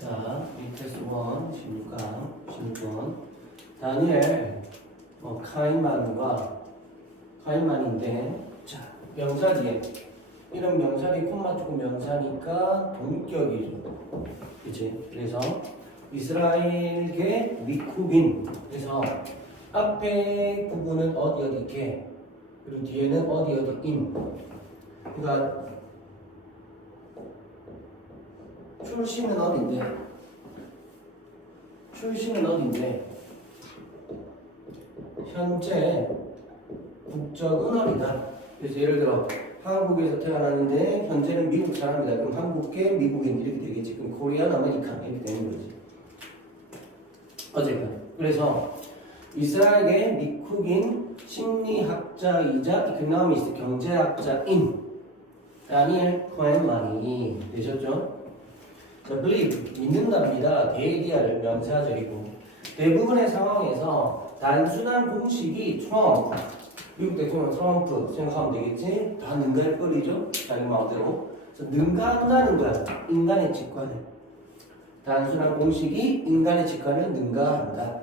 자, 테스트 1, 16번. 다니엘, 카인만인데, 자, 명사 뒤에. 이런 명사 뒤에 콤마 주고 명사니까 동격이죠. 그치? 그래서, 이스라엘계 미국인. 그래서, 앞에 부분은 어디 게, 그리고 뒤에는 어디 인. 그러니까, 출신은 어딘데 현재 국적은 어디다. 그래서 예를 들어 한국에서 태어났는데 현재는 미국 사람이다. 그럼 한국계 미국인 이렇게 되겠지. 그럼 코리안 아메리칸 이렇게 되는 거지. 어쨌든 그래서 이스라엘의 미국인 심리학자이자 이코노미스트 경제학자인 다니엘 코엔만이 되셨죠? believe, 믿는답니다. 대디아를 명사절이고 대부분의 상황에서 단순한 공식이 트럼프, 미국 대통령 트럼프 생각하면 되겠지? 다 능가할 거리죠? 자기 마음대로. 그래서 능가한다는 거야. 인간의 직관을. 단순한 공식이 인간의 직관을 능가한다.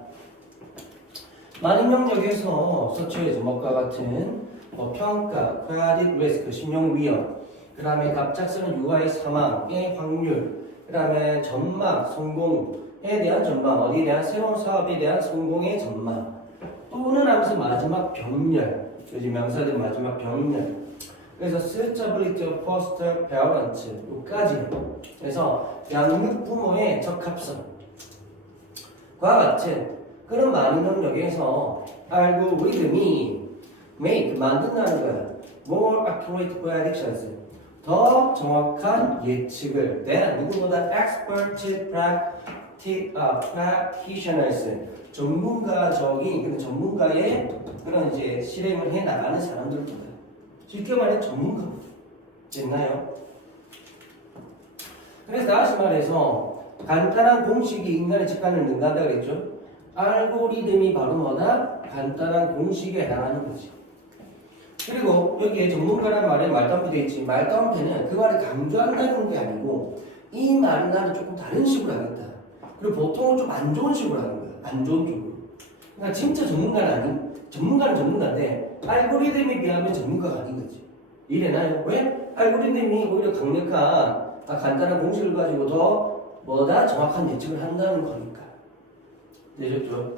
많은 영역에서 서초의 제목과 같은 평가, credit risk, 신용 위험, 그 다음에 갑작스러운 유아의 사망의 확률, 그 다음에 전망, 성공에 대한 전망, 어디에 대한 새로운 사업에 대한 성공의 전망, 또는 하면서 마지막 병렬, 요즘 명사들 마지막 병렬. 그래서 suitability of foster parents 여기까지. 그래서 양육 부모의 적합성과 같은 그런 많은 영역에서 알고리즘이 make 만든다는 거야. more accurate predictions. 더 정확한 예측을 than 누구보다 expert practitioners 전문가적인 전문가의 그런 이제 실행을 해 나가는 사람들보다 쉽게 말해 전문가 됐나요? 그래서 다시 말해서 간단한 공식이 인간의 직관을 능가한다 그랬죠? 알고리즘이 바로 뭐다? 간단한 공식에 해당하는 거지. 그리고 여기에 전문가라는 말에 말다운표 되어 있지. 말다운표는 그 말을 강조한다는 게 아니고 이 말은 나는 조금 다른 식으로 하겠다. 그리고 보통은 좀 안 좋은 식으로 하는 거야. 안 좋은 쪽으로. 그러니까 진짜 전문가는 전문가인데 알고리즘에 비하면 전문가가 아닌 거지. 이래나요? 왜? 알고리즘이 오히려 강력한 간단한 공식을 가지고 더 뭐다? 정확한 예측을 한다는 거니까. 되셨죠?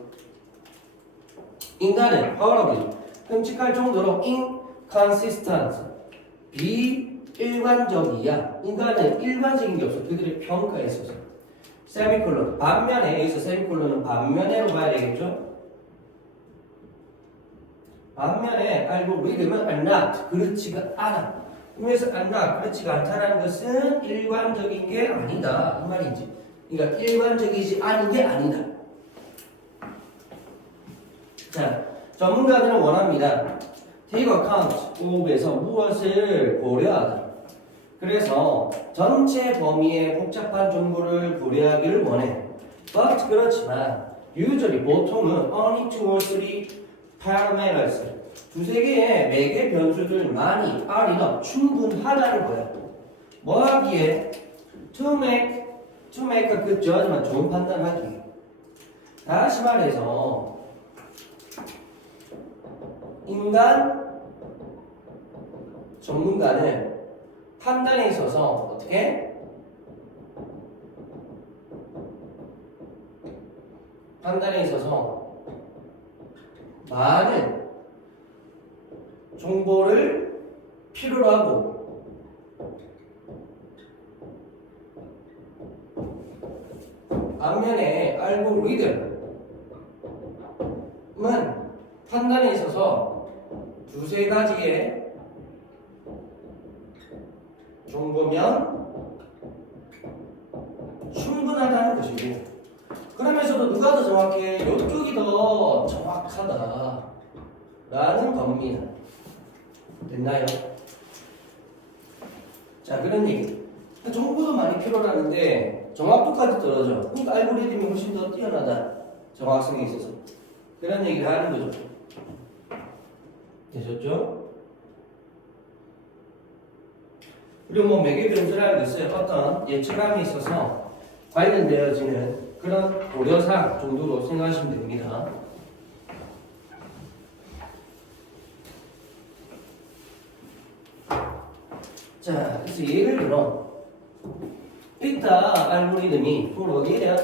인간은 파워라고 끔찍할 정도로 inconsistent, 비일관적이야. 인간은 일관적인 게 없어. 그들의 평가에 있어서. 세미콜론, 반면에, 여기서 세미콜론은 반면에로 봐야 되겠죠? 반면에 알고리즘은 are not, 그렇지가 않아. 그래서 are not, 그렇지가 않다는 것은 일관적인 게 아니다. 이 말이지. 그러니까 일관적이지 않은 게 아니다. 자, 전문가들은 원합니다. take account of에서 무엇을 고려하다. 그래서 전체 범위의 복잡한 정보를 고려하기를 원해. But 그렇지만 usually 보통은 only two or three parameters 두세 개의 매개 변수들만이 are enough 충분하다는 거야. 뭐 하기에? To make a good judgment 좋은 판단하기. 다시 말해서 인간 전문가는 판단에 있어서 어떻게? 판단에 있어서 많은 정보를 필요로 하고 반면에 알고리즘은 판단에 있어서 두세 가지의 정보면 충분하다는 것이고 그러면서도 누가 더 정확해? 이쪽이 더 정확하다 라는 겁니다. 됐나요? 자, 그런 얘기. 정보도 많이 필요하는데 정확도까지 떨어져. 그러니까 알고리즘이 훨씬 더 뛰어나다. 정확성에 있어서. 그런 얘기를 하는 거죠. 되셨죠? 그리고 매개 변수라는 것은 어떤 예측함에 있어서 관련되어지는 그런 고려사항 정도로 생각하시면 됩니다. 자, 그래서 예를 들어 일단 알고리즘이 어디에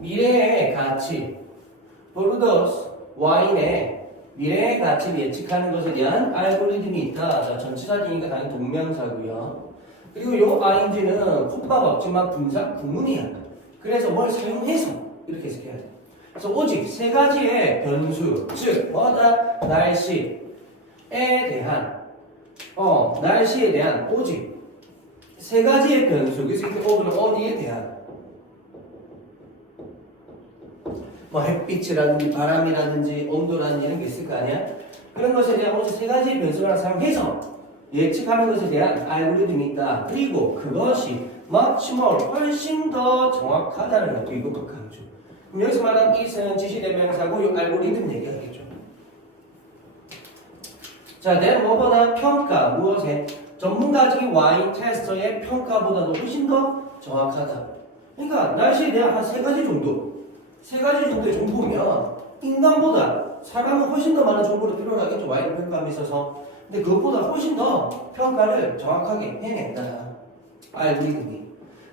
미래의 가치, 브루더스 와인의 미래의 가치를 예측하는 것에 대한 알고리즘이 있다. 자, 전치사지니까 당연히 동명사고요. 그리고 요 ing는 콧밥 없지만 분사 구문이야. 그래서 뭘 사용해서 이렇게 해석해야 돼. 그래서 오직 세 가지의 변수, 즉 뭐다? 날씨에 대한 날씨에 대한 오직 세 가지의 변수. 그래서 이렇게 어디에 대한 뭐 햇빛이라든지 바람이라든지 온도라든지 이런 게 있을 거 아니야? 그런 것에 대한 오직 세 가지의 변수를 사용해서 예측하는 것에 대한 알고리즘이 있다. 그리고 그것이 much more 훨씬 더 정확하다는 것도 이것도 강조. 그럼 여기서 말한 it은 지시대명사고 이 알고리즘 얘기하겠죠. 자, 내 뭐보다 평가 무엇에? 전문가적인 와인 테스터의 평가보다도 훨씬 더 정확하다. 그러니까 날씨에 대한 한 세 가지 정도의 정보면 인간보다 사람은 훨씬 더 많은 정보를 필요로 하겠죠. 와인을 평가함에 있어서. 근데 그것보다 훨씬 더 평가를 정확하게 해낸다. 알고리즘이.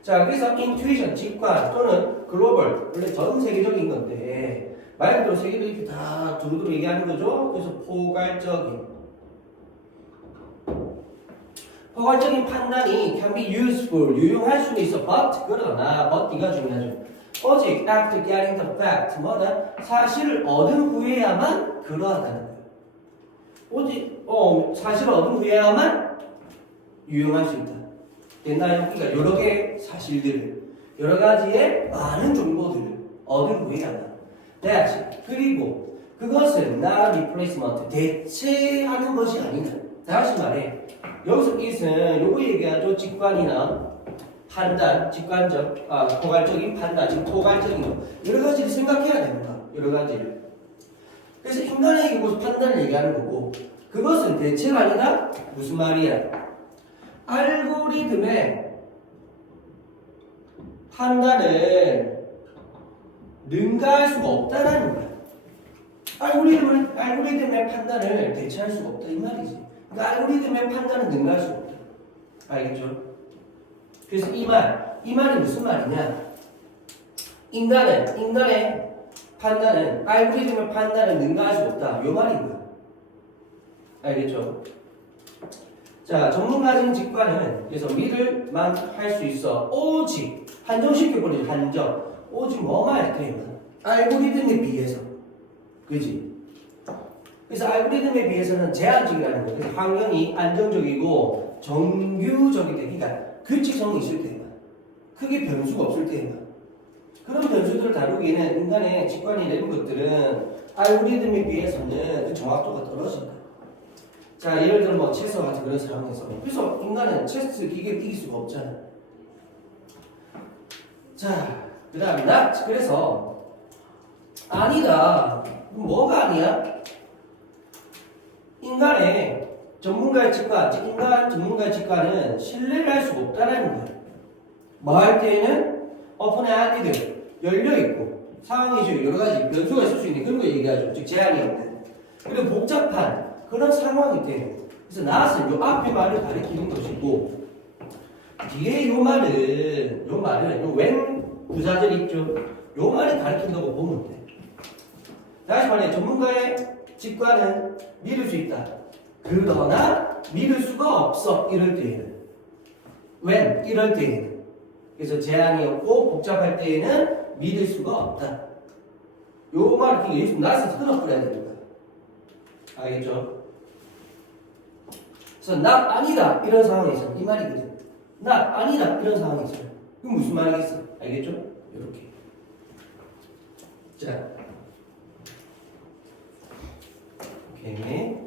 자, 그래서 인투이션, 직관 또는 글로벌, 원래 전 세계적인 건데 말 그대로 세계도 이렇게 다 두루두루 얘기하는 거죠. 그래서 포괄적인 판단이 can be useful, 유용할 수는 있어. but 이가 중요하죠. 오직 after getting the fact, 뭐다? 사실을 얻은 후에야만 그러하다는 거예요. 오직 사실을 얻은 후에야만 유용할 수 있다. 됐나요? 그러니까 여러 개의 사실들을, 여러 가지의 많은 정보들을 얻은 후에야만. 그리고 그것은 not replacement, 대체하는 것이 아니다. 다시 말해, 여기서 it은 요거 얘기하죠. 직관이나 판단, 포괄적인 판단, 지금 포괄적인 거. 여러 가지를 생각해야 됩니다. 여러 가지를. 그래서 인간의 이곳 판단을 얘기하는 거고, 그것은 대체가 아니라 무슨 말이야? 알고리즘의 판단을 능가할 수가 없다라는 거야. 알고리즘의 판단을 대체할 수가 없다 이 말이지. 그러니까 알고리즘의 판단은 능가할 수가 없다. 알겠죠? 그래서 이 말이 무슨 말이냐? 인간의 판단은 알고리즘의 판단을 능가할 수 없다. 요 말인 거야. 알겠죠? 자, 전문가적인 직관은 그래서 믿을만 할 수 있어. 오직 한정시켜버리죠. 한정. 오직 뭐만 해? 알고리즘에 비해서. 그지? 그래서 알고리즘에 비해서는 제한적이라는 거예요. 그래서 환경이 안정적이고 정규적이 되니까 규칙성이 있을 때만, 크게 변수가 없을 때만, 그런 변수들을 다루기에는 인간의 직관이 되는 것들은 알고리즘에 비해서는 그 정확도가 떨어진다. 자, 예를 들어 뭐 체스 같은 그런 상황에서, 그래서 인간은 체스 기계를 이길 수가 없잖아. 자, 그 다음에 그래서 아니다. 뭐가 아니야? 인간 전문가의 직관은 신뢰를 할 수가 없다는 거야. 뭐 할 때에는 오픈의 아기들 열려있고 상황이죠. 여러 가지 변수가 있을 수 있는 그런 거 얘기하죠. 즉 제한이 없는. 그리고 복잡한 그런 상황이 때문에. 그래서 나왔을 요 앞에 말을 가리키는 것이고 뒤에 요 말은 요 웬 부사절 있죠. 요 말을 가리킨다고 보면 돼. 다시 말해 전문가의 직관은 믿을 수 있다. 그러나 믿을 수가 없어. 이럴 때에는. 이럴 때에는. 그래서 제한이 없고 복잡할 때에는 믿을 수가 없다. 요 말을 예수 나서 끊어버려야 되는 거야. 알겠죠? 그래서 나 아니다 이런 상황이 있어요. 이 말이거든. 나 아니다 이런 상황이 있어요. 그럼 무슨 말이겠어? 알겠죠? 이렇게. 자, 오케이.